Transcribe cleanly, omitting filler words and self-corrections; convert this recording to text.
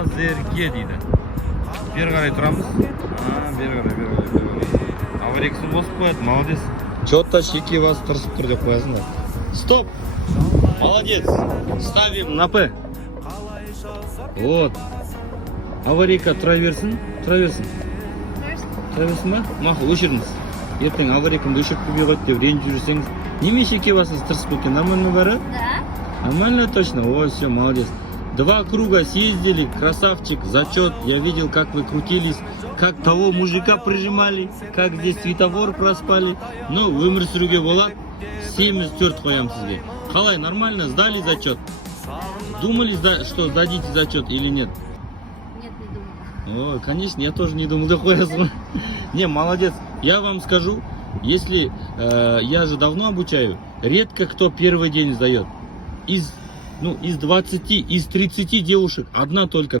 Назерге дейді. Бері қарай тұрамыз. Бері қарай. Аварийкісі босып қояды, молодец. Четко шеки вас тырысып тұр деп қоясың да. Стоп! Молодец! Ставим на П. Вот. Аварийка тұра берсін. Тұра берсін ба? Мақұл, өшіріңіз. Ертең аварийкамды өшіріп көбей қойды деп ренжіп жүрсеңіз. Неме шеке басыңыз тырысып кеткен? Нормально бары? Да. Нормально точно? Ой, все, молодец. 2 круга съездили, красавчик, зачет. Я видел, как вы крутились, как того мужика прижимали, как здесь светофор проспали. Ну, өмір сүруге болады. 74 қоям сізге. Қалай, нормально? Сдали зачет? Думали, что сдадите зачет или нет? Нет, не думала. Ой, конечно, я тоже не думал, да хуясма. Не, молодец. Я вам скажу, если я же давно обучаю, редко кто первый день сдает. Из 20, из 30 девушек одна только